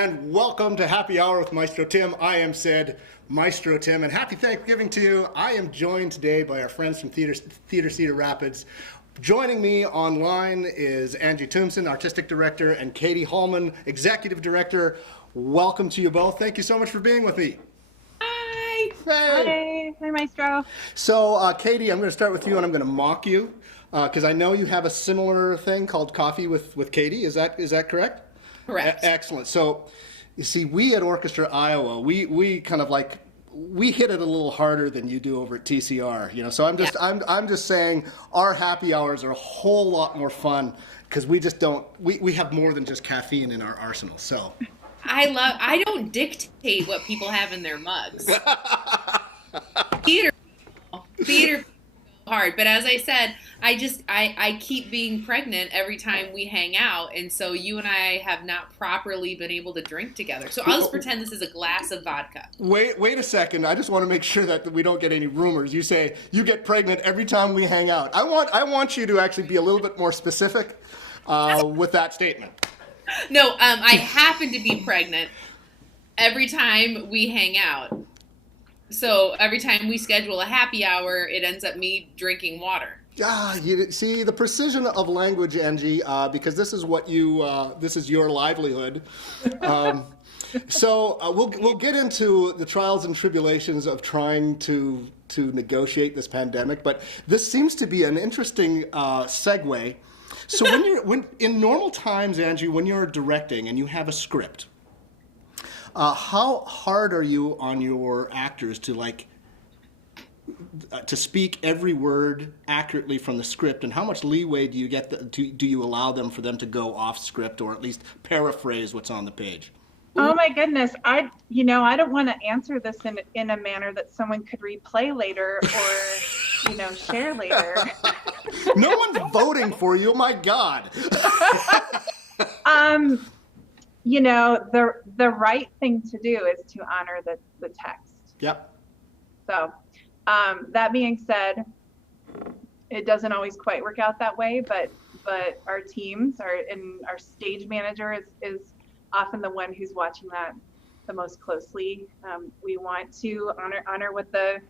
and welcome to Happy Hour with Maestro Tim. I am Sid, Maestro Tim, and happy Thanksgiving to you. I am joined today by our friends from Theatre Cedar Rapids. Joining me online is Angie Toomsen, Artistic Director, and Katie Hallman, Executive Director. Welcome to you both. Thank you so much for being with me. Hi. Hey. Hi, Maestro. So, Katie, I'm going to start with you, and I'm going to mock you, because I know you have a similar thing called Coffee with Katie. Is that correct? Correct. Excellent. So, you see, we at Orchestra Iowa, we kind of like, we hit it a little harder than you do over at TCR, you know. So I'm just saying our happy hours are a whole lot more fun because we just don't, we have more than just caffeine in our arsenal. So I don't dictate what people have in their mugs. Theater hard, but as I said, I keep being pregnant every time we hang out, and so you and I have not properly been able to drink together. So I'll just pretend this is a glass of vodka. Wait a second. I just want to make sure that we don't get any rumors. You say you get pregnant every time we hang out. I want you to actually be a little bit more specific with that statement. No, I happen to be pregnant every time we hang out. So every time we schedule a happy hour, it ends up me drinking water. You see the precision of language, Angie, because this is what this is your livelihood. So we'll get into the trials and tribulations of trying to negotiate this pandemic, but this seems to be an interesting segue. So when in normal times, Angie, when you're directing and you have a script, how hard are you on your actors to speak every word accurately from the script, and how much leeway do you get? Do you allow them for them to go off script or at least paraphrase what's on the page? Oh my goodness, I don't want to answer this in a manner that someone could replay later or share later. No one's voting for you. My God. The right thing to do is to honor the text. Yep. So, that being said, it doesn't always quite work out that way, but our teams and our stage manager is often the one who's watching that the most closely. We want to honor what the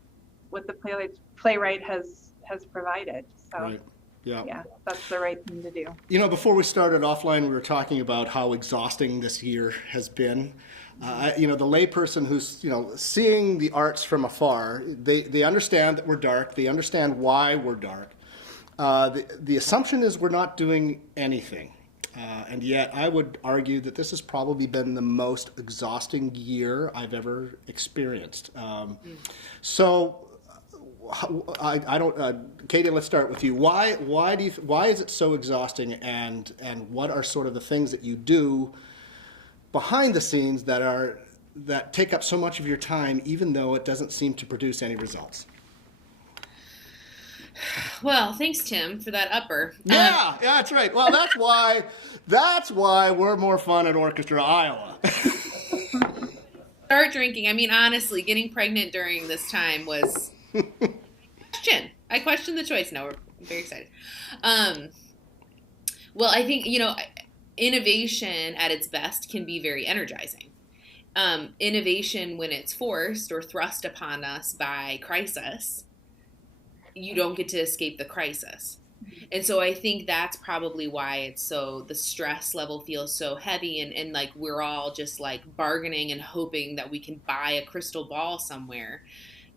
playwright has provided. So. Right. Yeah, that's the right thing to do. You know, before we started offline, we were talking about how exhausting this year has been. The layperson who's, seeing the arts from afar, they understand that we're dark. They understand why we're dark. The assumption is we're not doing anything. And yet I would argue that this has probably been the most exhausting year I've ever experienced. So I don't, Katie, let's start with you. Why is it so exhausting, and what are sort of the things that you do behind the scenes that take up so much of your time, even though it doesn't seem to produce any results? Well, thanks, Tim, for that upper. Yeah, that's right. Well, that's why we're more fun at Orchestra Iowa. Start drinking. I mean, honestly, getting pregnant during this time was I questioned the choice. No, we're very excited. Well, I think, innovation at its best can be very energizing. Innovation, when it's forced or thrust upon us by crisis, you don't get to escape the crisis. And so I think that's probably why the stress level feels so heavy, and like we're all just like bargaining and hoping that we can buy a crystal ball somewhere,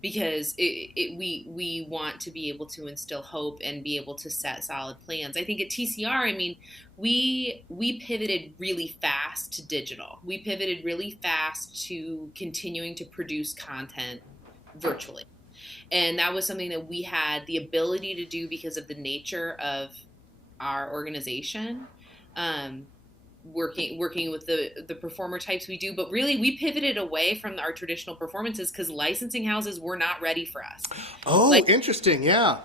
because we want to be able to instill hope and be able to set solid plans. I think at TCR, we pivoted really fast to digital. We pivoted really fast to continuing to produce content virtually. And that was something that we had the ability to do because of the nature of our organization, working with the performer types we do. But really, we pivoted away from our traditional performances because licensing houses were not ready for us. Oh, interesting. Yeah.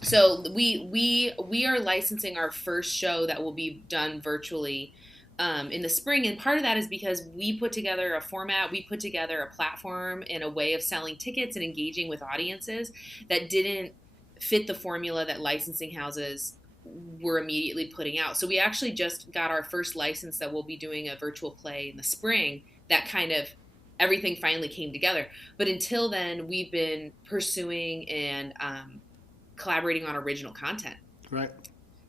So we are licensing our first show that will be done virtually in the spring, and part of that is because we put together a format, we put together a platform and a way of selling tickets and engaging with audiences that didn't fit the formula that licensing houses we're immediately putting out. So we actually just got our first license that we'll be doing a virtual play in the spring. That kind of everything finally came together. But until then, we've been pursuing and collaborating on original content. Right.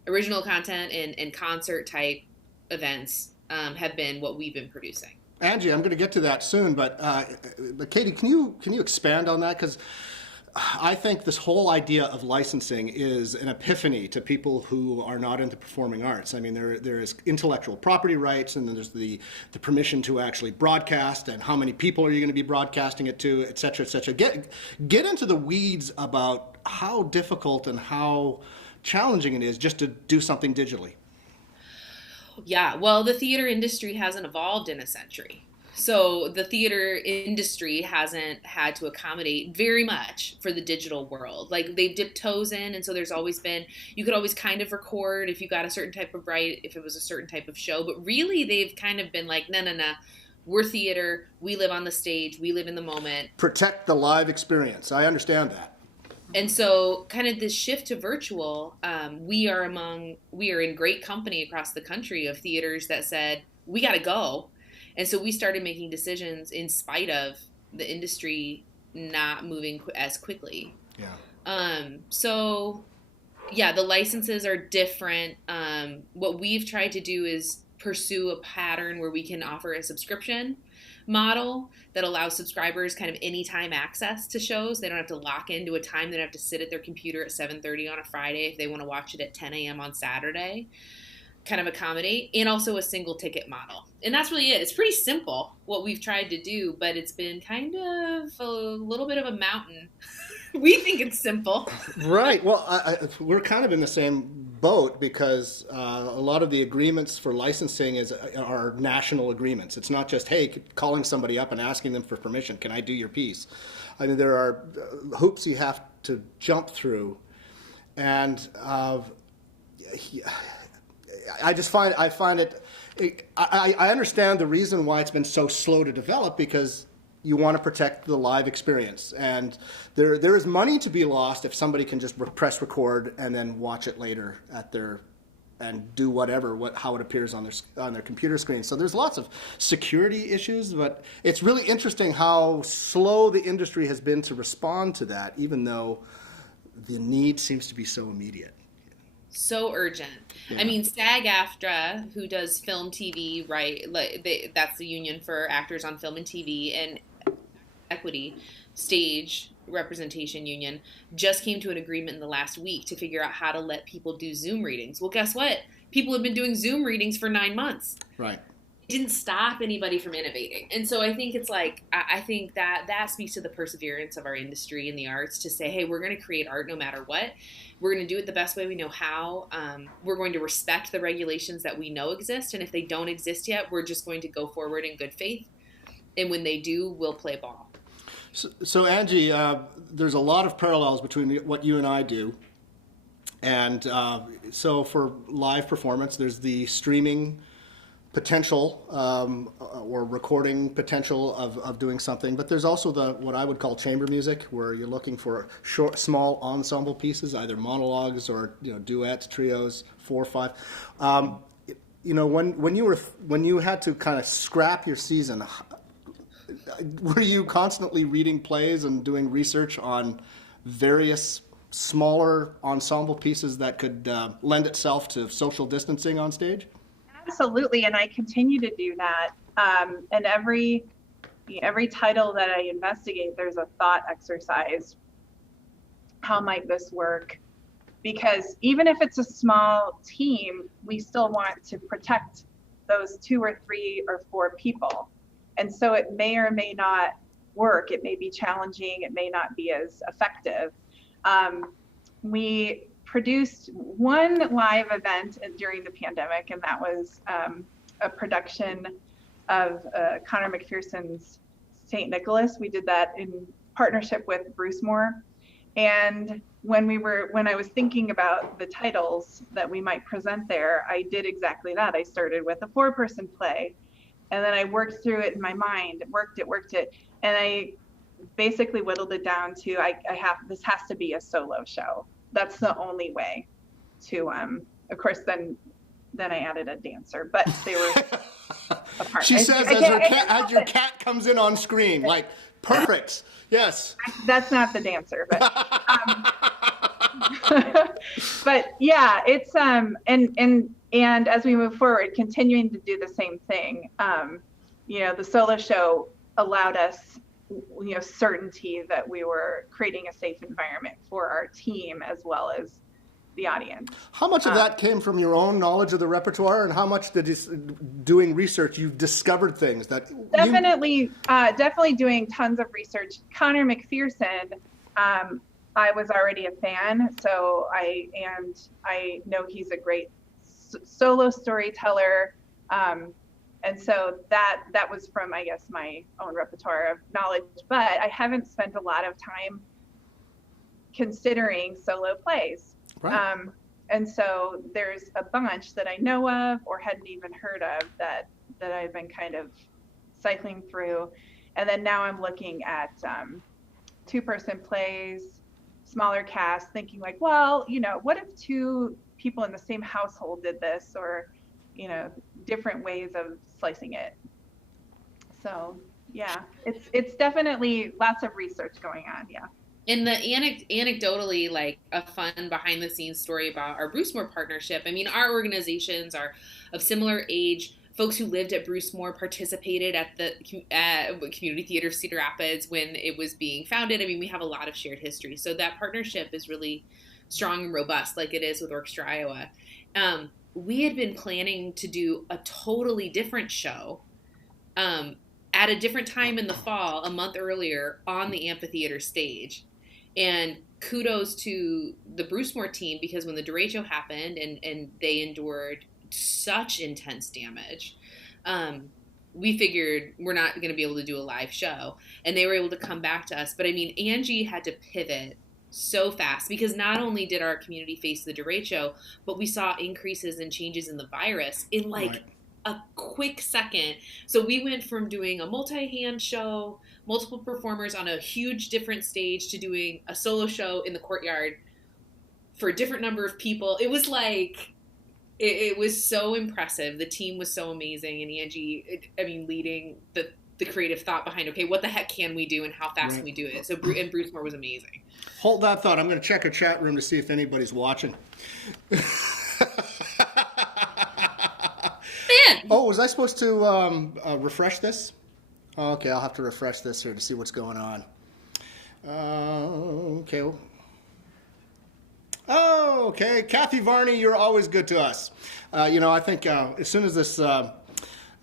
Original content and concert type events have been what we've been producing. Angie, I'm going to get to that soon, but Katie, can you expand on that? Because I think this whole idea of licensing is an epiphany to people who are not into performing arts. I mean, there is intellectual property rights, and then there's the permission to actually broadcast, and how many people are you going to be broadcasting it to, et cetera, et cetera. Get into the weeds about how difficult and how challenging it is just to do something digitally. Yeah, well, the theater industry hasn't evolved in a century. So the theater industry hasn't had to accommodate very much for the digital world. Like, they've dipped toes in, and so there's always been, you could always kind of record if you got a certain type of right, if it was a certain type of show. But really, they've kind of been like, no, we're theater, we live on the stage, we live in the moment. Protect the live experience. I understand that. And so kind of this shift to virtual, we are in great company across the country of theaters that said, we got to go. And so we started making decisions in spite of the industry not moving as quickly. Yeah. So yeah, the licenses are different. What we've tried to do is pursue a pattern where we can offer a subscription model that allows subscribers kind of anytime access to shows. They don't have to lock into a time. They don't have to sit at their computer at 7:30 on a Friday if they want to watch it at 10 a.m. on Saturday. Kind of accommodate, and also a single ticket model. And that's really it. It's pretty simple what we've tried to do, but it's been kind of a little bit of a mountain. We think it's simple. Right. Well, we're kind of in the same boat because a lot of the agreements for licensing are national agreements. It's not just, hey, calling somebody up and asking them for permission. Can I do your piece? I mean, there are hoops you have to jump through. And I find it, I understand the reason why it's been so slow to develop, because you want to protect the live experience. And there is money to be lost if somebody can just press record and then watch it later and do how it appears on their computer screen. So there's lots of security issues, but it's really interesting how slow the industry has been to respond to that, even though the need seems to be so immediate. So urgent. Yeah. I mean, SAG-AFTRA, who does film, TV, right? That's the union for actors on film and TV, and Equity Stage Representation Union just came to an agreement in the last week to figure out how to let people do Zoom readings. Well, guess what? People have been doing Zoom readings for 9 months. Right. It didn't stop anybody from innovating. And so I think it's like, I think that speaks to the perseverance of our industry and the arts to say, hey, we're going to create art no matter what. We're going to do it the best way we know how. We're going to respect the regulations that we know exist. And if they don't exist yet, we're just going to go forward in good faith. And when they do, we'll play ball. So Angie, there's a lot of parallels between what you and I do. And so for live performance, there's the streaming potential or recording potential of doing something, but there's also what I would call chamber music, where you're looking for short, small ensemble pieces, either monologues or duets, trios, 4 or 5. When you had to kind of scrap your season, were you constantly reading plays and doing research on various smaller ensemble pieces that could lend itself to social distancing on stage? Absolutely, and I continue to do that. And every title that I investigate, there's a thought exercise. How might this work? Because even if it's a small team, we still want to protect those 2 or 3 or 4 people. And so it may or may not work. It may be challenging. It may not be as effective. We produced one live event during the pandemic, and that was a production of Conor McPherson's St. Nicholas. We did that in partnership with Bruce Moore. And when I was thinking about the titles that we might present there, I did exactly that. I started with a 4-person play, and then I worked through it in my mind, worked it, and I basically whittled it down to this has to be a solo show. That's the only way. to of course then I added a dancer, but they were apart. She says as your cat comes in on screen, like, perfect. Yes. That's not the dancer, but but yeah, it's and as we move forward, continuing to do the same thing. The solo show allowed us, certainty that we were creating a safe environment for our team as well as the audience. How much of that came from your own knowledge of the repertoire, and how much doing research you've discovered things that definitely doing tons of research. Connor McPherson, I was already a fan, so I know he's a great solo storyteller, and so that was from, I guess, my own repertoire of knowledge. But I haven't spent a lot of time considering solo plays. Right. And so there's a bunch that I know of or hadn't even heard of that I've been kind of cycling through. And then now I'm looking at 2-person plays, smaller cast, thinking like, well, what if 2 people in the same household did this, or, different ways of slicing it. So yeah, it's definitely lots of research going on. Yeah. And the anecdotally, like a fun behind the scenes story about our Bruce Moore partnership. I mean, our organizations are of similar age. Folks who lived at Bruce Moore participated at the Community Theatre Cedar Rapids when it was being founded. I mean, we have a lot of shared history. So that partnership is really strong and robust, like it is with Orchestra Iowa. We had been planning to do a totally different show at a different time in the fall, a month earlier, on the amphitheater stage. And kudos to the Bruce Moore team, because when the derecho happened and they endured such intense damage, we figured we're not going to be able to do a live show. And they were able to come back to us. But I mean, Angie had to pivot so fast, because not only did our community face the derecho, but we saw increases and changes in the virus in a quick second. So we went from doing a multi-hand show, multiple performers on a huge different stage, to doing a solo show in the courtyard for a different number of people. It was like, it was so impressive. The team was so amazing. And Angie, leading the creative thought behind, okay, what the heck can we do and how fast can we do it? So, and Bruce Moore was amazing. Hold that thought. I'm going to check our chat room to see if anybody's watching. Oh, was I supposed to refresh this? Oh, okay, I'll have to refresh this here to see what's going on. Okay. Oh, okay. Kathy Varney, you're always good to us. I think as soon as this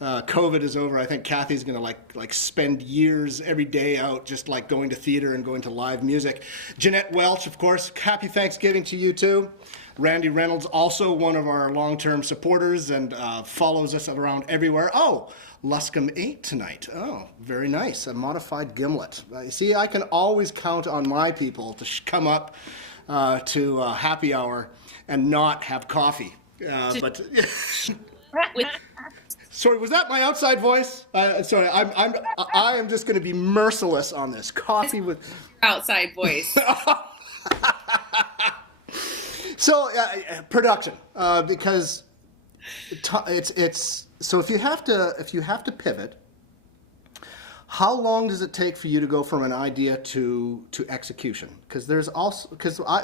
COVID is over, I think Kathy's going to like spend years every day out just like going to theater and going to live music. Jeanette Welch, of course, happy Thanksgiving to you too. Randy Reynolds, also one of our long-term supporters and follows us around everywhere. Oh, Luscombe 8 tonight. Oh, very nice. A modified gimlet. See, I can always count on my people to come up to happy hour and not have coffee. But sorry, was that my outside voice? Sorry, I am just going to be merciless on this. Coffee with outside voice. So production, because it's so if you have to pivot, how long does it take for you to go from an idea to execution? Because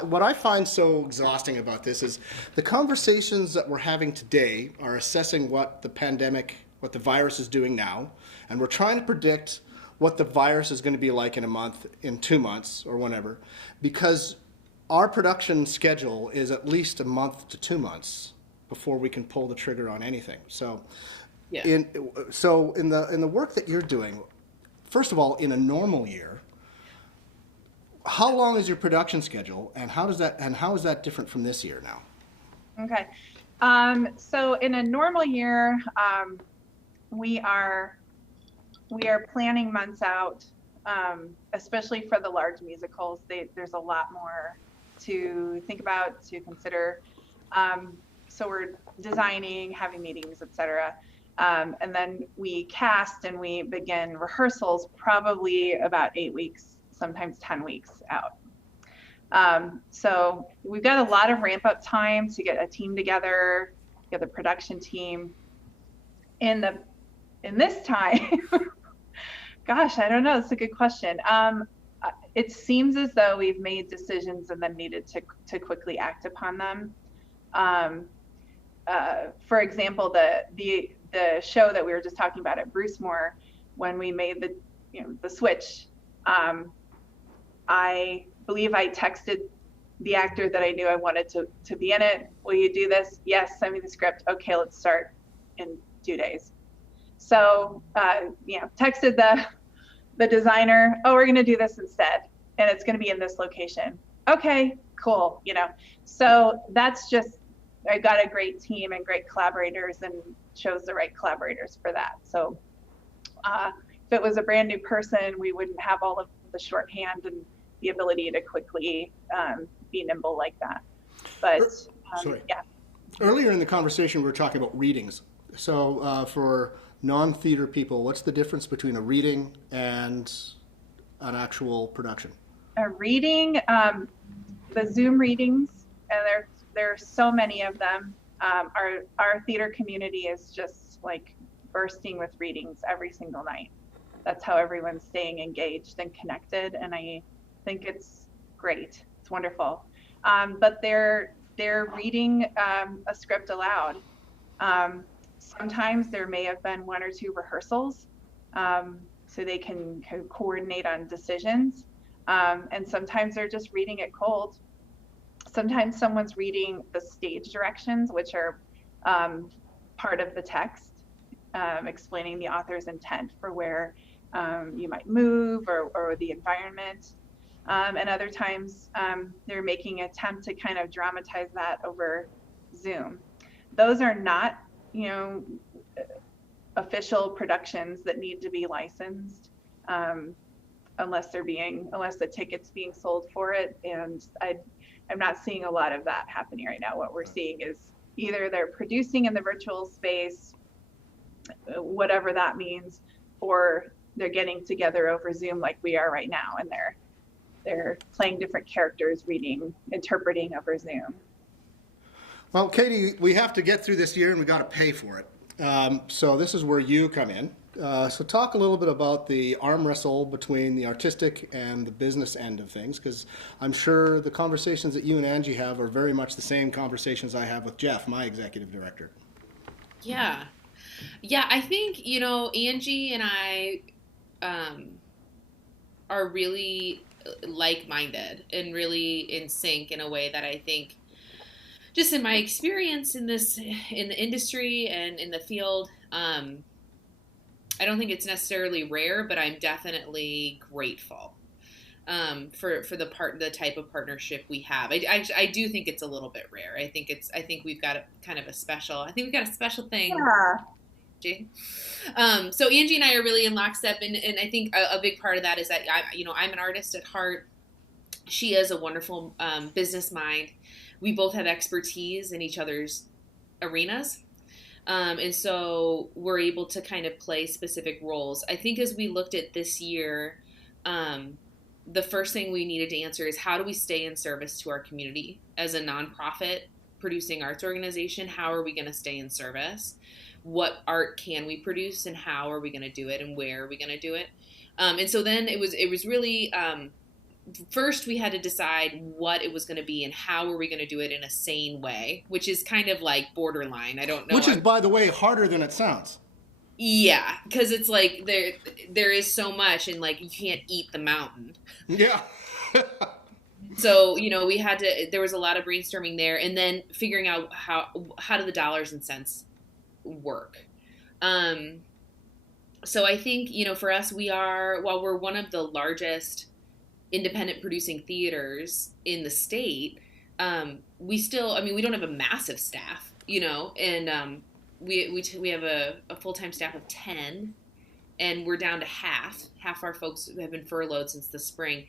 what I find so exhausting about this is the conversations that we're having today are assessing what the virus is doing now, and we're trying to predict what the virus is going to be like in a month, in 2 months, or whenever, because our production schedule is at least a month to 2 months before we can pull the trigger on anything. So, yeah. in the work that you're doing, first of all, in a normal year, how long is your production schedule, and how is that different from this year now? Okay, so in a normal year, we are planning months out, especially for the large musicals. There's a lot more to think about, to consider. So we're designing, having meetings, etc. And then we cast and we begin rehearsals probably about 8 weeks, sometimes 10 weeks out. So we've got a lot of ramp up time to get a team together, get the production team. In this time, gosh, I don't know. It's a good question. It seems as though we've made decisions and then needed to quickly act upon them. For example, the show that we were just talking about at Brucemore, when we made the switch, I believe I texted the actor that I knew I wanted to be in it. Will you do this? Yes, send me the script. Okay, let's start in 2 days. So, texted the designer, oh, we're going to do this instead, and it's going to be in this location. Okay, cool. So that's just, I got a great team and great collaborators, and chose the right collaborators for that. So if it was a brand new person, we wouldn't have all of the shorthand and the ability to quickly be nimble like that. But yeah. Earlier in the conversation, we were talking about readings. So for non-theater people, what's the difference between a reading and an actual production? A reading, the Zoom readings, and there are so many of them. Our theater community is just like bursting with readings every single night. That's how everyone's staying engaged and connected, and I think it's great. It's wonderful. But they're reading a script aloud. Sometimes there may have been 1 or 2 rehearsals, so they can coordinate on decisions. And sometimes they're just reading it cold. Sometimes someone's reading the stage directions, which are part of the text, explaining the author's intent for where you might move or the environment. And other times they're making an attempt to kind of dramatize that over Zoom. Those are not, official productions that need to be licensed, unless the ticket's being sold for it. And I'm not seeing a lot of that happening right now. What we're seeing is either they're producing in the virtual space, whatever that means, or they're getting together over Zoom like we are right now, and they're playing different characters, interpreting over Zoom. Well, Katie, we have to get through this year, and we got to pay for it. So this is where you come in. So talk a little bit about the arm wrestle between the artistic and the business end of things, because I'm sure the conversations that you and Angie have are very much the same conversations I have with Jeff, my executive director. Yeah. I think, Angie and I are really like-minded and really in sync in a way that I think, just in my experience in the industry and in the field, I don't think it's necessarily rare, but I'm definitely grateful for the type of partnership we have. I do think it's a little bit rare. I think we've got a special thing. Yeah. So Angie and I are really in lockstep, and I think a big part of that is that I'm an artist at heart. She has a wonderful business mind. We both have expertise in each other's arenas. And so we're able to kind of play specific roles. I think as we looked at this year, the first thing we needed to answer is, how do we stay in service to our community as a nonprofit producing arts organization? How are we going to stay in service? What art can we produce, and how are we going to do it, and where are we going to do it? And so then it was really, first we had to decide what it was going to be and how were we going to do it in a sane way, which is kind of like borderline. I don't know. Which is, by the way, harder than it sounds. Yeah, because it's like there is so much, and like you can't eat the mountain. Yeah. So, there was a lot of brainstorming there, and then figuring out how do the dollars and cents work. So I think, for us, while we're one of the largest independent producing theaters in the state, we don't have a massive staff, and we have a full-time staff of 10, and we're down to half our folks have been furloughed since the spring.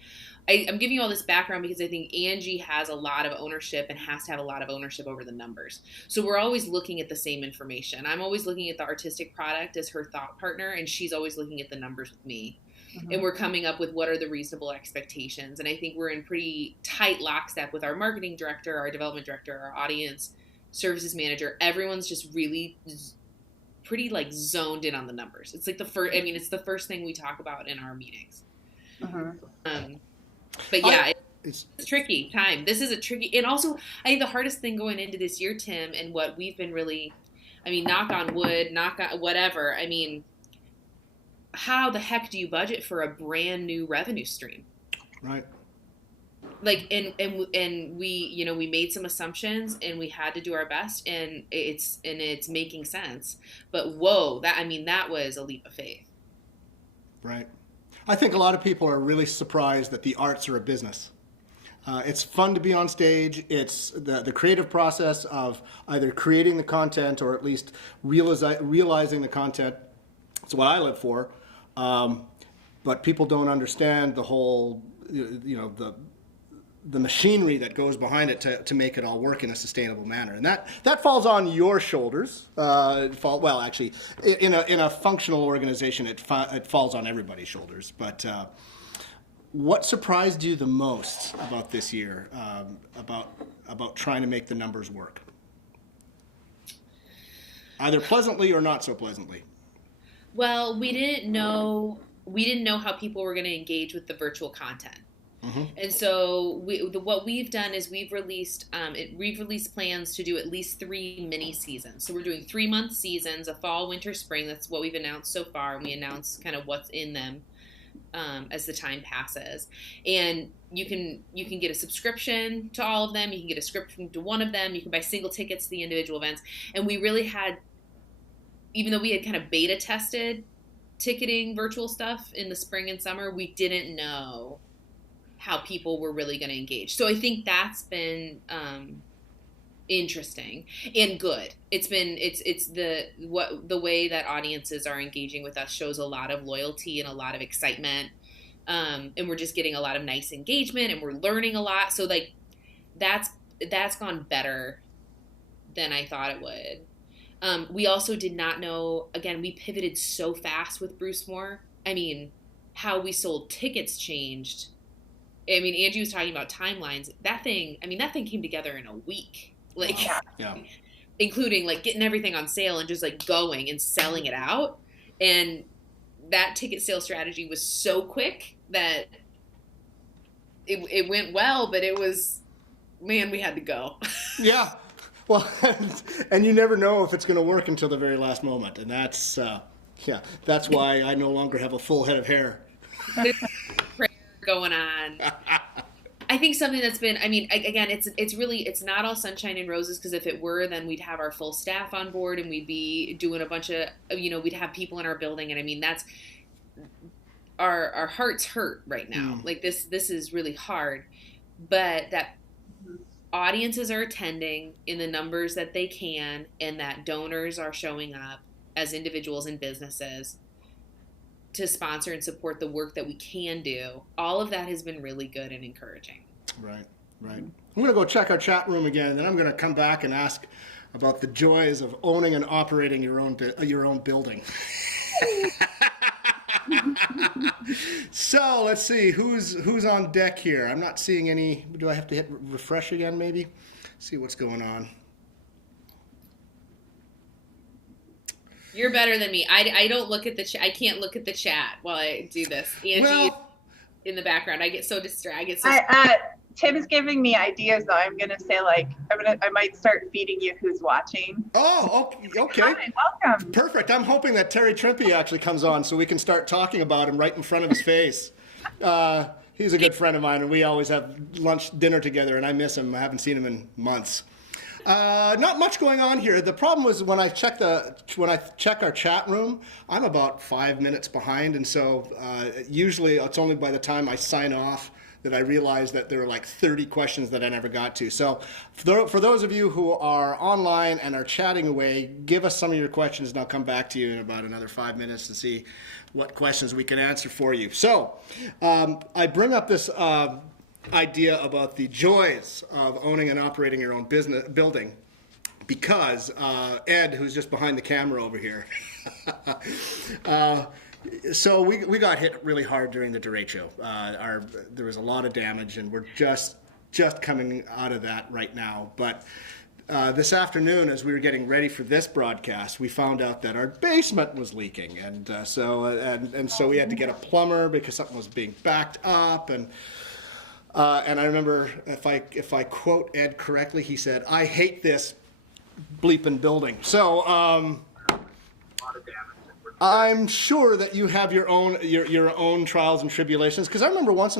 I'm giving you all this background because I think Angie has a lot of ownership and has to have a lot of ownership over the numbers. So we're always looking at the same information. I'm always looking at the artistic product as her thought partner, and she's always looking at the numbers with me. and we're coming up with what are the reasonable expectations. And I think we're in pretty tight lockstep with our marketing director, our development director, our audience services manager. Everyone's just really pretty like zoned in on the numbers. It's like it's the first thing we talk about in our meetings. But yeah, it's tricky time. This is a tricky, and also I think the hardest thing going into this year, Tim, and what we've been really, knock on wood, knock on whatever. How the heck do you budget for a brand new revenue stream? Right. Like, and we made some assumptions and we had to do our best, and it's making sense. But whoa, that was a leap of faith. Right. I think a lot of people are really surprised that the arts are a business. It's fun to be on stage. It's the creative process of either creating the content or at least realizing the content. It's what I live for. But people don't understand the whole, the machinery that goes behind it to make it all work in a sustainable manner. And that falls on your shoulders. Actually, in a functional organization, it falls on everybody's shoulders. But what surprised you the most about this year, about trying to make the numbers work? Either pleasantly or not so pleasantly. Well, we didn't know how people were going to engage with the virtual content. Mm-hmm. And so what we've done is we've released plans to do at least 3 mini seasons. So we're doing 3-month seasons, a fall, winter, spring. That's what we've announced so far. And we announced kind of what's in them as the time passes. And you can get a subscription to all of them. You can get a subscription to one of them. You can buy single tickets to the individual events. And we really had, even though we had kind of beta tested ticketing virtual stuff in the spring and summer, we didn't know how people were really going to engage. So I think that's been interesting and good. It's the way that audiences are engaging with us shows a lot of loyalty and a lot of excitement. And we're just getting a lot of nice engagement, and we're learning a lot. So like that's gone better than I thought it would. We also did not know, again, we pivoted so fast with Bruce Moore. How we sold tickets changed. Angie was talking about timelines. That thing came together in a week. Like, yeah. Including like getting everything on sale and just like going and selling it out. And that ticket sale strategy was so quick that it went well, but it was, man, we had to go. Yeah. Well, and you never know if it's going to work until the very last moment. And that's why I no longer have a full head of hair. Going on. I think something that's been, again, it's not all sunshine and roses, because if it were, then we'd have our full staff on board and we'd be doing a bunch of, we'd have people in our building. And that's, our hearts hurt right now. Like this is really hard, but that audiences are attending in the numbers that they can, and that donors are showing up as individuals and businesses to sponsor and support the work that we can do. All of that has been really good and encouraging. Right. I'm going to go check our chat room again, and then I'm going to come back and ask about the joys of owning and operating your own building. So let's see who's on deck here. I'm not seeing any. Do I have to hit refresh again? Maybe see what's going on. You're better than me. I don't look at the chat. I can't look at the chat while I do this. Angie in the background. I get so distracted. Tim's giving me ideas, though. I'm gonna say I might start feeding you who's watching. Oh, okay. Hi, welcome. Perfect. I'm hoping that Terry Trimpe actually comes on so we can start talking about him right in front of his face. He's a good friend of mine, and we always have dinner together, and I miss him. I haven't seen him in months. Not much going on here. The problem was when I check our chat room, I'm about 5 minutes behind, and so usually it's only by the time I sign off that I realize that there are like 30 questions that I never got to. So for those of you who are online and are chatting away, give us some of your questions, and I'll come back to you in about another 5 minutes to see what questions we can answer for you. So I bring up this idea about the joys of owning and operating your own building because Ed, who's just behind the camera over here, So we got hit really hard during the derecho. There was a lot of damage, and we're just coming out of that right now. But this afternoon, as we were getting ready for this broadcast, we found out that our basement was leaking, and so we had to get a plumber because something was being backed up. And I remember, if I quote Ed correctly, he said, "I hate this bleeping building." So I'm sure that you have your own trials and tribulations, because I remember once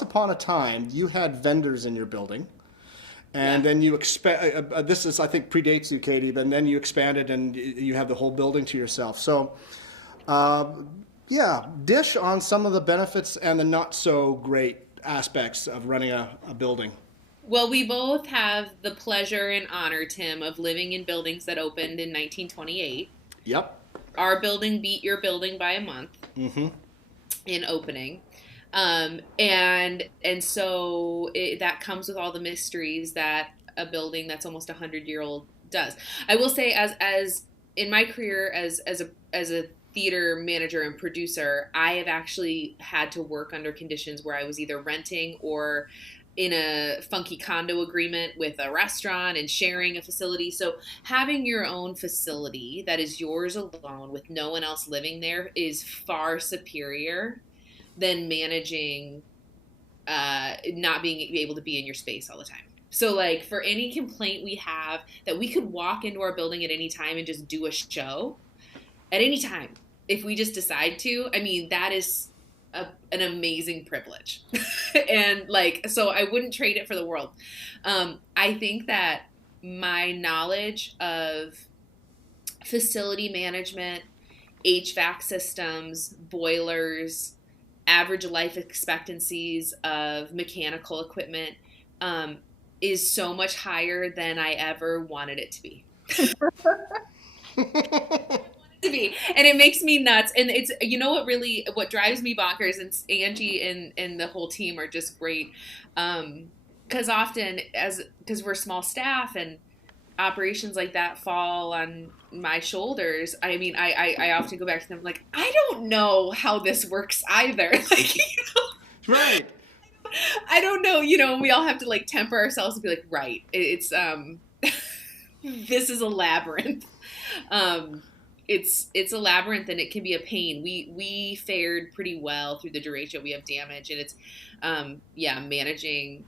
upon a time you had vendors in your building, and then you this is, I think, predates you, Katie. But then you expanded and you have the whole building to yourself. So, dish on some of the benefits and the not so great aspects of running a building. Well, we both have the pleasure and honor, Tim, of living in buildings that opened in 1928. Yep. Our building beat your building by a month in opening. And so that comes with all the mysteries that a building that's almost 100-year-old does. I will say, as in my career as a theater manager and producer, I have actually had to work under conditions where I was either renting or in a funky condo agreement with a restaurant and sharing a facility. So having your own facility that is yours alone with no one else living there is far superior than managing not being able to be in your space all the time. So like, for any complaint we have that we could walk into our building at any time and just do a show at any time if we just decide to, I mean, that is an amazing privilege. And like, so I wouldn't trade it for the world. I think that my knowledge of facility management, HVAC systems, boilers, average life expectancies of mechanical equipment is so much higher than I ever wanted it to be. And it makes me nuts. And it's, you know, what drives me bonkers, and Angie and the whole team are just great. Cause often cause we're small staff and operations like that fall on my shoulders. I mean, I often go back to them like, I don't know how this works either. Like, you know, right. I don't know, you know, we all have to like temper ourselves and be like, right. It's, this is a labyrinth. It's a labyrinth, and it can be a pain. We fared pretty well through the derecho. We have damage, and it's, managing.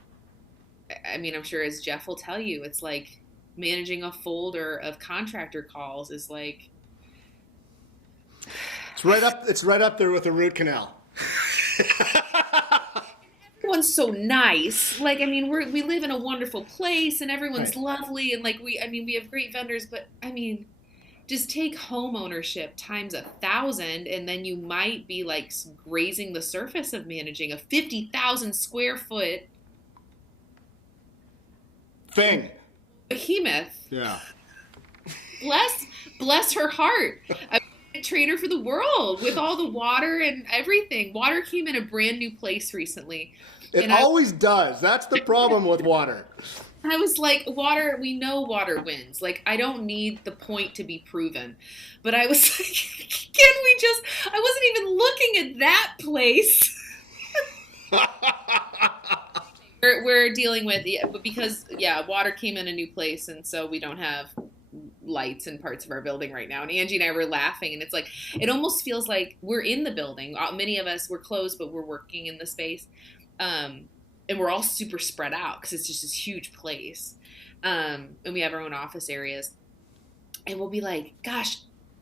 I mean, I'm sure, as Jeff will tell you, it's like managing a folder of contractor calls is like. It's right up there with a root canal. Everyone's so nice. Like, I mean, we live in a wonderful place, and everyone's lovely, and like we have great vendors, but I mean, just take home ownership times 1,000, and then you might be like grazing the surface of managing a 50,000 square foot thing. Behemoth. Yeah. Bless her heart. I would trade her for the world with all the water and everything. Water came in a brand new place recently. It always does. That's the problem with water. And I was like, we know water wins. Like, I don't need the point to be proven. But I was like, I wasn't even looking at that place. We're dealing with, because water came in a new place, and so we don't have lights in parts of our building right now. And Angie and I were laughing, and it's like, it almost feels like we're in the building. Many of us, we're closed, but we're working in the space. And we're all super spread out because it's just this huge place. And we have our own office areas. And we'll be like, gosh,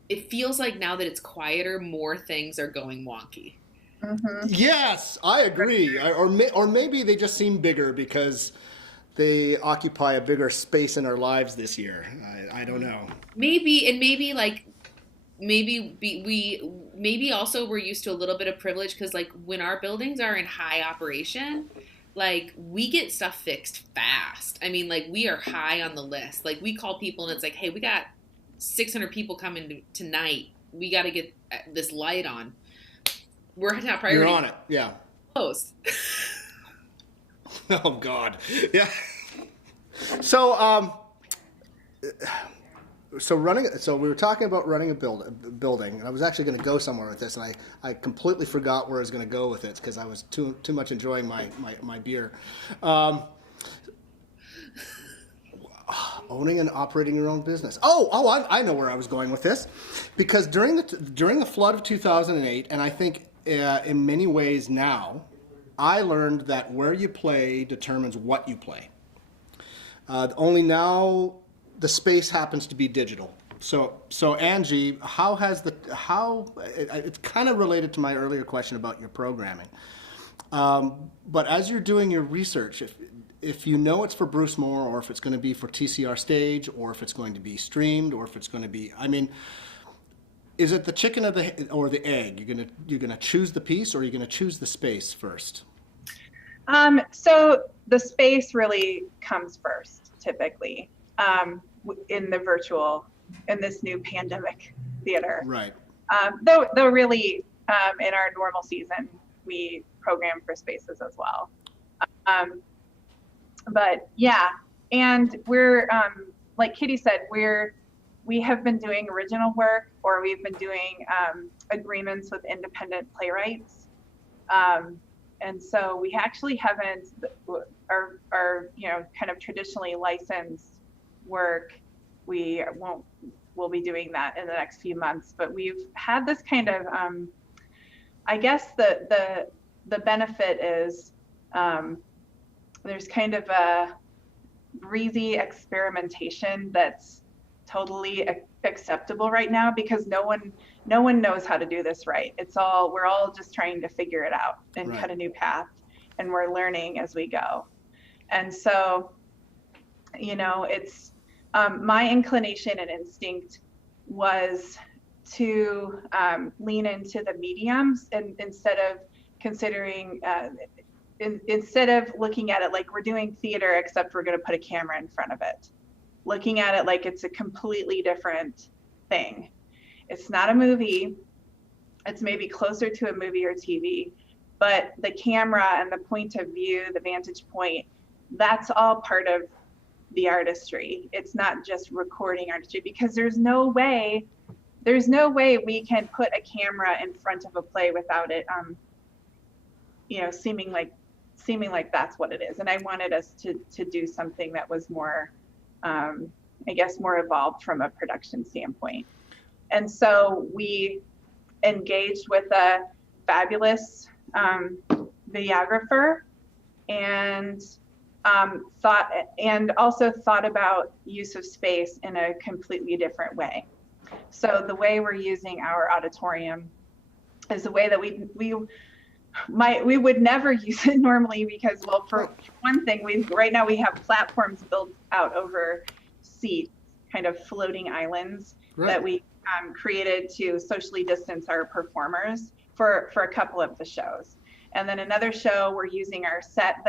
it feels like now that it's quieter, more things are going wonky. Mm-hmm. Yes, I agree. Or maybe they just seem bigger because they occupy a bigger space in our lives this year. I don't know. Maybe also we're used to a little bit of privilege because like when our buildings are in high operation, like we get stuff fixed fast. I mean, like we are high on the list. Like we call people and it's like, hey, we got 600 people coming tonight. We got to get this light on. We're top priority. You're on it. Yeah. Close. Oh God. Yeah. So, So we were talking about running a building, and I was actually going to go somewhere with this, and I completely forgot where I was going to go with it because I was too much enjoying my beer. Owning and operating your own business. I know where I was going with this, because during the flood of 2008, and I think in many ways now, I learned that where you play determines what you play. Only now the space happens to be digital. So Angie, it's kind of related to my earlier question about your programming. But as you're doing your research, if you know it's for Bruce Moore, or if it's going to be for TCR Stage, or if it's going to be streamed, or if it's going to be, is it the chicken or the egg? You're gonna choose the piece, or are you going to choose the space first? So the space really comes first, typically, in this new pandemic theater. Right. Though really, in our normal season, we program for spaces as well. But yeah, and we're, like Kitty said, we have been doing original work, or we've been doing agreements with independent playwrights. And so we actually haven't, our kind of traditionally licensed work, we'll be doing that in the next few months. But we've had this kind of, I guess the benefit is, there's kind of a breezy experimentation that's totally acceptable right now, because no one knows how to do this right. We're all just trying to figure it out and Right. cut a new path, and we're learning as we go. And so, it's my inclination and instinct was to lean into the mediums, and instead of considering instead of looking at it like we're doing theater, except we're going to put a camera in front of it, looking at it like it's a completely different thing. It's not a movie. It's maybe closer to a movie or TV, but the camera and the point of view, the vantage point, that's all part of the artistry. It's not just recording artistry, because there's no way we can put a camera in front of a play without it, seeming like that's what it is. And I wanted us to do something that was more, more evolved from a production standpoint. And so we engaged with a fabulous videographer, and thought about use of space in a completely different way. So the way we're using our auditorium is the way that we would never use it normally, because, well, for one thing, right now we have platforms built out over seats, kind of floating islands. Right. That we created to socially distance our performers for a couple of the shows. And then another show, we're using our set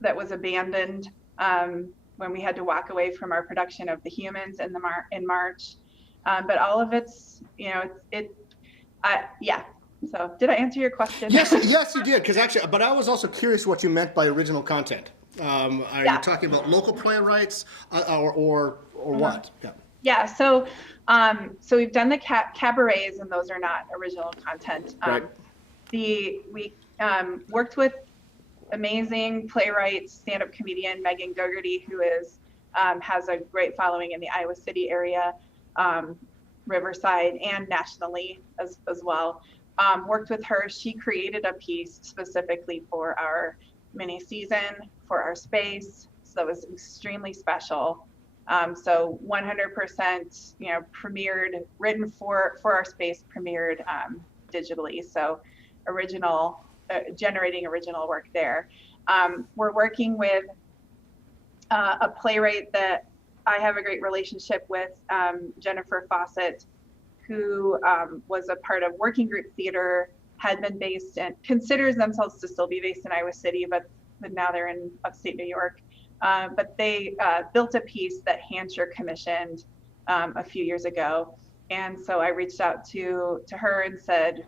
that was abandoned when we had to walk away from our production of The Humans in March. But all of it's, yeah. So did I answer your question? Yes, you did. Because actually, but I was also curious what you meant by original content. Are you talking about local playwrights or what? Yeah. Yeah. So we've done the cabarets, and those are not original content. Right. We worked with amazing playwright, stand-up comedian Megan Gogarty, who has a great following in the Iowa City area, Riverside, and nationally as well. Worked with her. She created a piece specifically for our mini season, for our space. So that was extremely special. So 100%, premiered, written for our space, premiered digitally. So generating original work there. We're working with a playwright that I have a great relationship with, Jennifer Fawcett, who was a part of Working Group Theater, had been based and considers themselves to still be based in Iowa City, but now they're in upstate New York. But they built a piece that Hansher commissioned a few years ago. And so I reached out to her and said,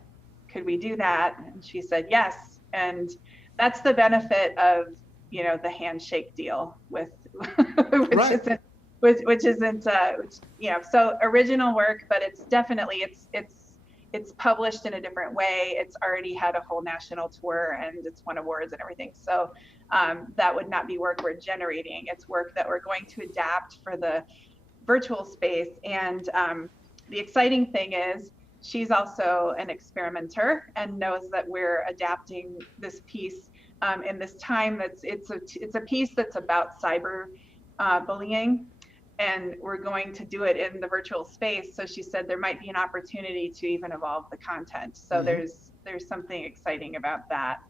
could we do that? And she said yes. And that's the benefit of, the handshake deal with, which right. which isn't, so original work, but it's definitely, it's published in a different way. It's already had a whole national tour and it's won awards and everything. So that would not be work we're generating. It's work that we're going to adapt for the virtual space. And the exciting thing is she's also an experimenter and knows that we're adapting this piece in this time. It's a piece that's about cyber bullying, and we're going to do it in the virtual space. So she said there might be an opportunity to even evolve the content. So there's something exciting about that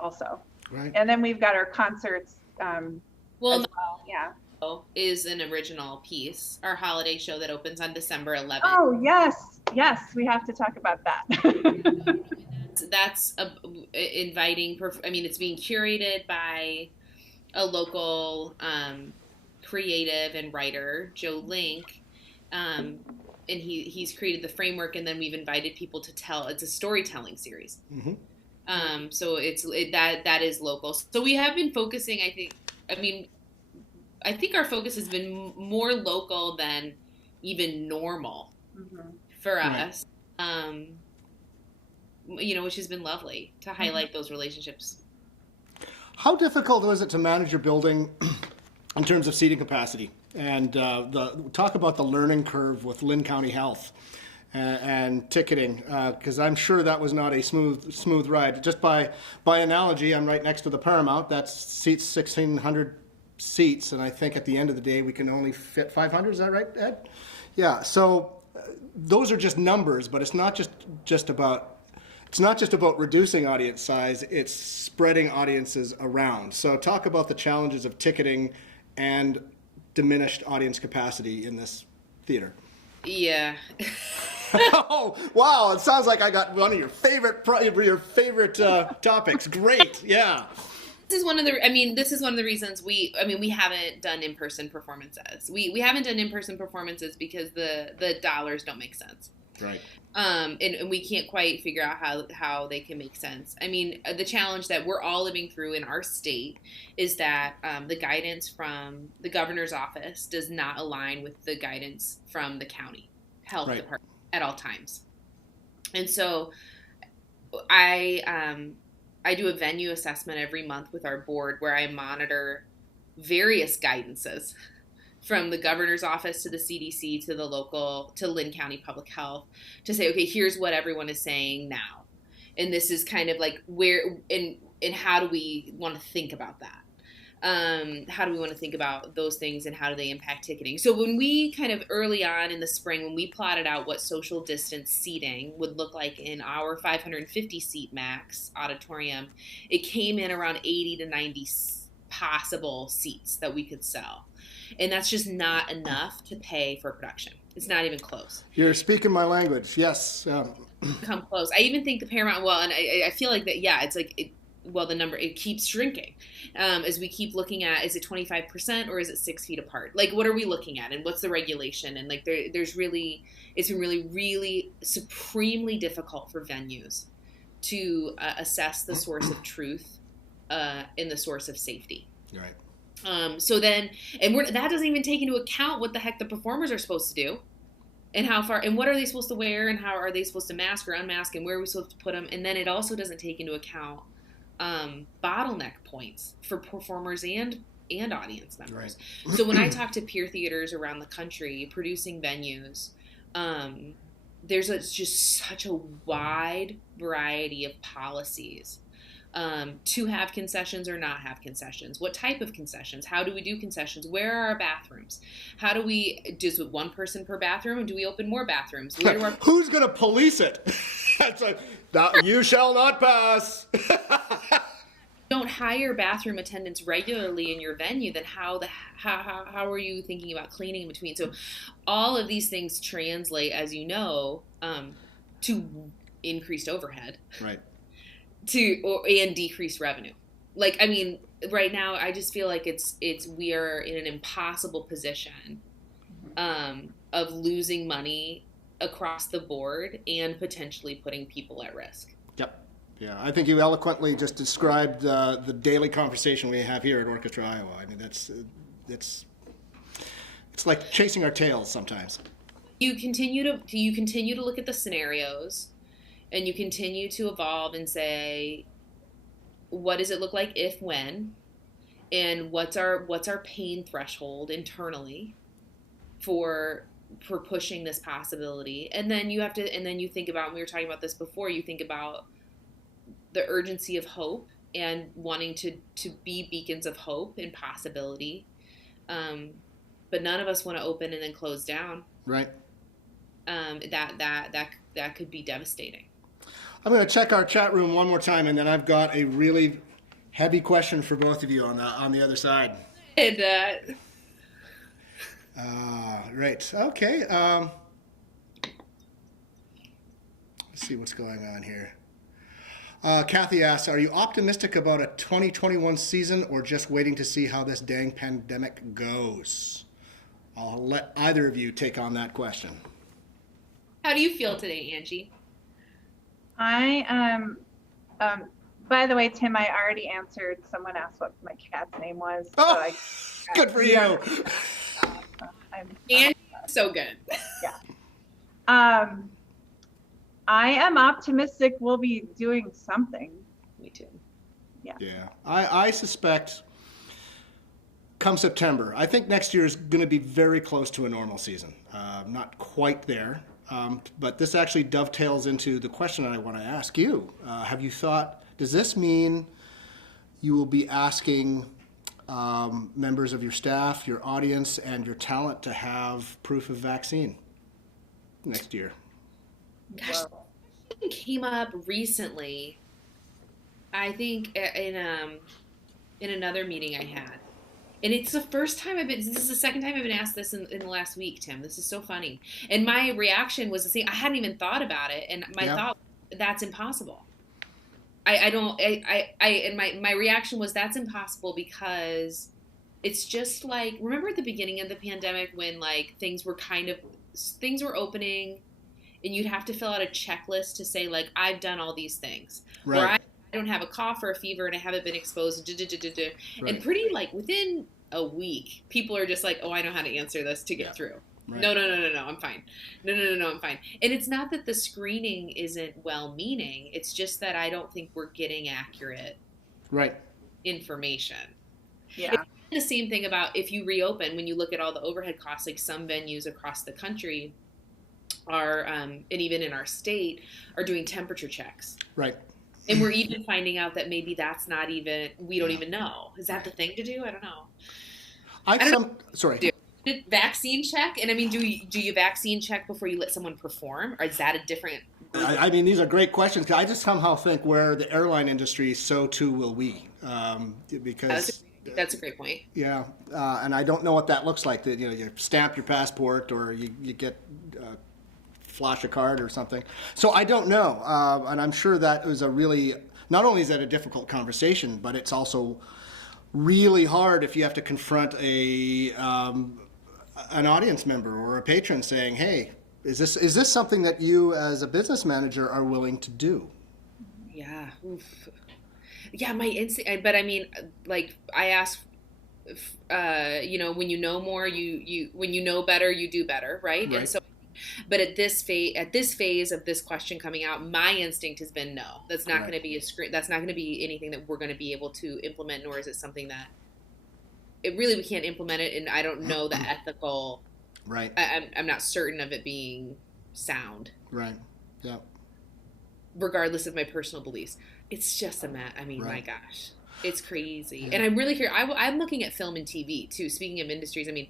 also. Right. And then we've got our concerts as well. Yeah. Is an original piece, our holiday show that opens on December 11th. Oh, yes. Yes, we have to talk about that. That's inviting, it's being curated by a local creative and writer, Joe Link, and he's created the framework, and then we've invited people to tell. It's a storytelling series. Mm-hmm. So that is local. So we have been focusing, I think our focus has been more local than even normal for us, which has been lovely to highlight those relationships. How difficult was it to manage your building in terms of seating capacity? And talk about the learning curve with Lynn County Health and ticketing, because I'm sure that was not a smooth ride. Just by analogy, I'm right next to the Paramount. That seats 1,600 seats, and I think at the end of the day we can only fit 500. Is that right, Ed? Yeah. So those are just numbers, but it's not just about reducing audience size. It's spreading audiences around. So talk about the challenges of ticketing and diminished audience capacity in this theater. Yeah. Oh wow! It sounds like I got one of your favorite topics. Great. Yeah. This is one of the reasons we haven't done in-person performances. We haven't done in-person performances because the dollars don't make sense. Right. And we can't quite figure out how they can make sense. The challenge that we're all living through in our state is that the guidance from the governor's office does not align with the guidance from the county health department at all times. And so I do a venue assessment every month with our board where I monitor various guidances from the governor's office to the CDC to Lynn County Public Health to say, okay, here's what everyone is saying now. And this is kind of like where and how do we want to think about that? How do we want to think about those things and how do they impact ticketing? So when we kind of early on in the spring, when we plotted out what social distance seating would look like in our 550 seat max auditorium, it came in around 80 to 90 possible seats that we could sell. And that's just not enough to pay for production. It's not even close. You're speaking my language. Yes. Come close. I even think the Paramount, and I feel like that, it's like, the number, it keeps shrinking as we keep looking at, is it 25% or is it 6 feet apart? Like, what are we looking at and what's the regulation? And like, it's been really supremely difficult for venues to assess the source of truth and the source of safety. Right. So then, that doesn't even take into account what the heck the performers are supposed to do. And how far, and what are they supposed to wear, and how are they supposed to mask or unmask, and where are we supposed to put them? And then it also doesn't take into account bottleneck points for performers and audience members. Right. So when I talk to peer theaters around the country, producing venues, there's just such a wide variety of policies to have concessions or not have concessions. What type of concessions? How do we do concessions? Where are our bathrooms? How do we, just with one person per bathroom, and do we open more bathrooms? Who's going to police it? That's you shall not pass. Don't hire bathroom attendants regularly in your venue, then how are you thinking about cleaning in between? So all of these things translate, as you know, to increased overhead. Right. And decreased revenue. Like, right now I just feel like we are in an impossible position of losing money across the board and potentially putting people at risk. Yep. Yeah, I think you eloquently just described the daily conversation we have here at Orchestra Iowa. That's It's like chasing our tails sometimes. You continue to look at the scenarios, and you continue to evolve and say, what does it look like if, when, and what's our pain threshold internally for pushing this possibility. And then you think about, and we were talking about this before, you think about the urgency of hope and wanting to be beacons of hope and possibility. But none of us want to open and then close down. Right. That could be devastating. I'm going to check our chat room one more time, and then I've got a really heavy question for both of you on the other side. And right. Okay. Let's see what's going on here. Kathy asks, are you optimistic about a 2021 season or just waiting to see how this dang pandemic goes? I'll let either of you take on that question. how do you feel today, Angie? I by the way, Tim, I already answered. Someone asked what my cat's name was. Oh, good for you. Angie's so good. Yeah. I am optimistic we'll be doing something. Me too. Yeah. I suspect come September, I think next year is going to be very close to a normal season. Not quite there. But this actually dovetails into the question I want to ask you. Have you thought, does this mean you will be asking members of your staff, your audience, and your talent to have proof of vaccine next year? Gosh, something came up recently, I think in another meeting I had. And it's the first time this is the second time I've been asked this in the last week, Tim. This is so funny. And my reaction was the same. I hadn't even thought about it. And my thought, that's impossible. My reaction was, that's impossible, because it's just like, remember at the beginning of the pandemic when like things were opening and you'd have to fill out a checklist to say like, I've done all these things. Right. Or I don't have a cough or a fever and I haven't been exposed. Right. And pretty like within a week, people are just like, oh, I know how to answer this to get through. Right. No, I'm fine. No, I'm fine. And it's not that the screening isn't well-meaning. It's just that I don't think we're getting accurate information. Yeah. It's the same thing about if you reopen, when you look at all the overhead costs, like some venues across the country are, and even in our state, are doing temperature checks. Right. And we're even finding out that maybe that's not even, we don't even know. Is that the thing to do? I don't know. Sorry. Vaccine check? And I mean, do you vaccine check before you let someone perform? Or is that a different? I mean, these are great questions. I just somehow think where the airline industry, so too will we. Because that's a great point. Yeah. And I don't know what that looks like. That, you stamp your passport or you get flash a card or something. So I don't know. And I'm sure that was not only is that a difficult conversation, but it's also really hard if you have to confront an audience member or a patron saying, hey, is this something that you as a business manager are willing to do? Yeah. Oof. Yeah, my instinct, but I mean, like I ask, when you know more, when you know better, you do better, right? And so, but at this phase of this question coming out, my instinct has been no. That's not going to be that's not going to be anything that we're going to be able to implement, nor is it something that we can't implement it, and I don't know the ethical. Right. I'm not certain of it being sound. Right. Yeah. Regardless of my personal beliefs, it's just a mess. I mean, my gosh, it's crazy, and I'm really curious. I'm looking at film and TV too. Speaking of industries, I mean,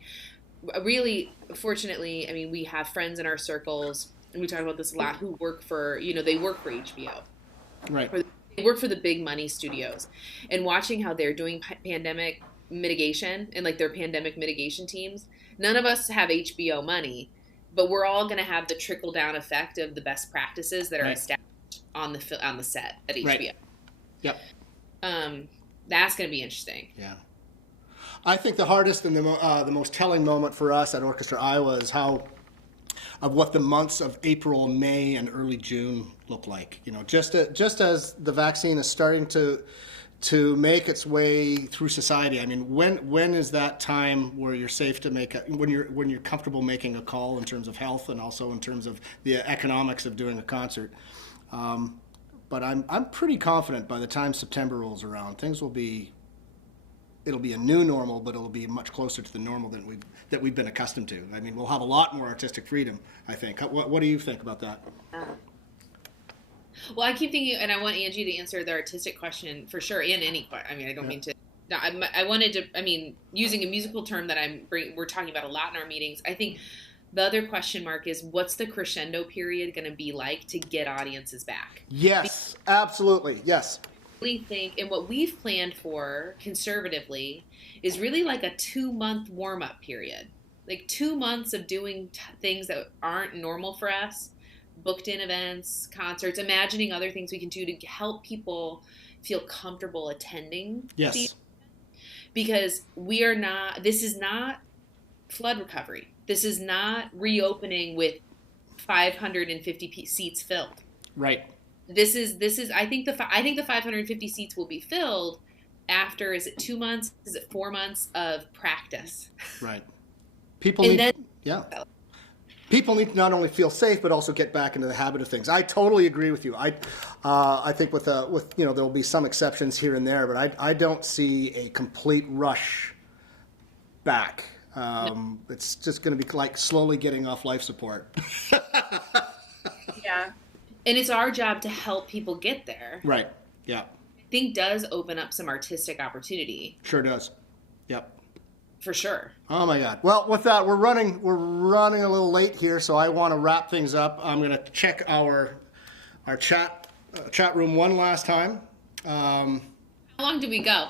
really, fortunately, I mean, we have friends in our circles, and we talk about this a lot, who work for, they work for HBO. Right. They work for the big money studios, and watching how they're doing pandemic mitigation and like their pandemic mitigation teams. None of us have HBO money, but we're all going to have the trickle down effect of the best practices that are established on the set at HBO. Right. Yep. That's going to be interesting. Yeah. I think the hardest and the most telling moment for us at Orchestra Iowa is of what the months of April, May, and early June look like. Just as the vaccine is starting to to make its way through society? I mean, when is that time where you're safe to make when you're comfortable making a call in terms of health and also in terms of the economics of doing a concert? But I'm pretty confident by the time September rolls around, it'll be a new normal, but it'll be much closer to the normal that we've been accustomed to. I mean, we'll have a lot more artistic freedom, I think. What do you think about that? Well, I keep thinking, and I want Angie to answer the artistic question for sure, and any question. I mean, I don't mean to. No, I wanted to. I mean, using a musical term that we're talking about a lot in our meetings. I think the other question mark is, what's the crescendo period going to be like to get audiences back? Yes, absolutely. Yes. I really think, and what we've planned for conservatively is really like a 2-month warm-up period, like 2 months of doing things that aren't normal for us. Booked in events, concerts, imagining other things we can do to help people feel comfortable attending. Yes. Because this is not flood recovery. This is not reopening with 550 seats filled. Right. This is I think the 550 seats will be filled after, is it 2 months? Is it 4 months of practice? Right. People need to not only feel safe, but also get back into the habit of things. I totally agree with you. I think with there will be some exceptions here and there, but I don't see a complete rush back. It's just going to be like slowly getting off life support. Yeah. And it's our job to help people get there. Right. Yeah. I think does open up some artistic opportunity. Sure does. Yep. For sure. Oh my God. Well, with that, we're running a little late here, so I want to wrap things up. I'm going to check our chat room one last time. How long do we go?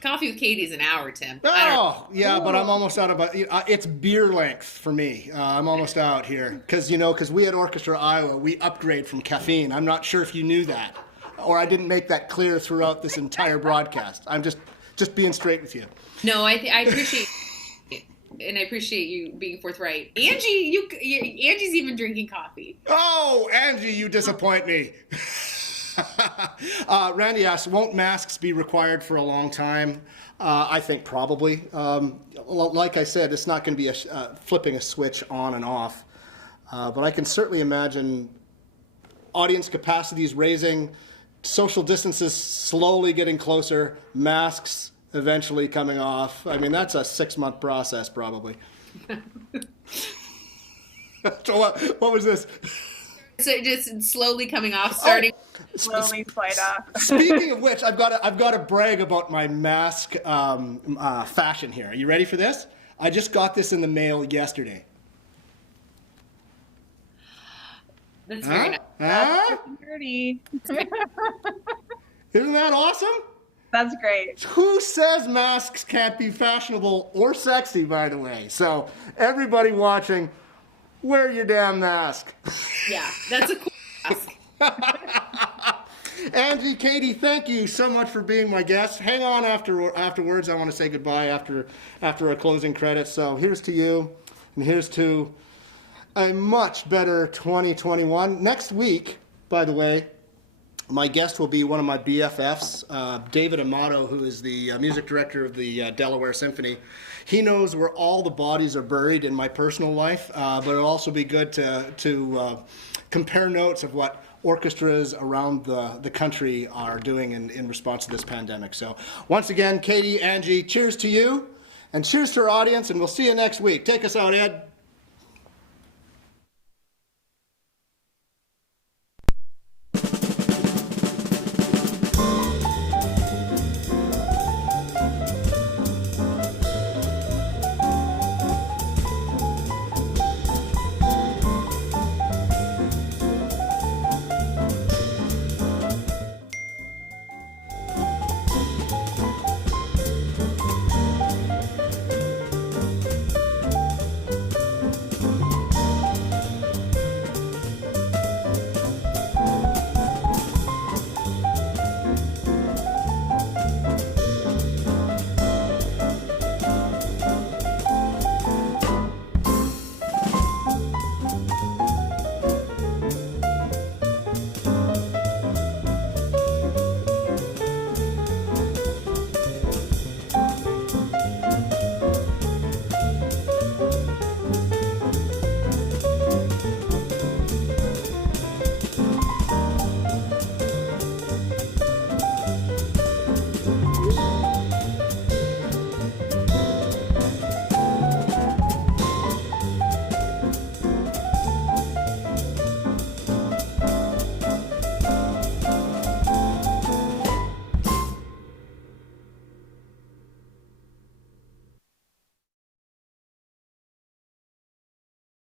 Coffee with Katie's an hour, Tim. Oh, yeah, but I'm almost out of it's beer length for me. I'm almost out here because we at Orchestra Iowa, we upgrade from caffeine. I'm not sure if you knew that, or I didn't make that clear throughout this entire broadcast. I'm just being straight with you. No, I appreciate it, and I appreciate you being forthright. Angie, Angie's even drinking coffee. Oh, Angie, you disappoint me. Randy asks, won't masks be required for a long time? I think probably. Like I said, it's not going to be flipping a switch on and off. But I can certainly imagine audience capacities raising, social distances slowly getting closer, masks eventually coming off. I mean, that's a 6-month process probably. So what was this? So just slowly coming off, starting. Slowly slide off. Speaking of which, I've got to brag about my mask fashion here. Are you ready for this? I just got this in the mail yesterday. That's very nice. That's dirty. Isn't that awesome? That's great. Who says masks can't be fashionable or sexy, by the way? So everybody watching, wear your damn mask. Yeah, that's a cool mask. Angie, Katie, thank you so much for being my guest. Hang on afterwards. I want to say goodbye after our closing credits. So here's to you, and here's to a much better 2021. Next week, by the way, my guest will be one of my BFFs, David Amato, who is the music director of the Delaware Symphony. He knows where all the bodies are buried in my personal life, but it'll also be good to compare notes of what orchestras around the country are doing in response to this pandemic. So once again, Katie, Angie, cheers to you, and cheers to our audience, and we'll see you next week. Take us out, Ed.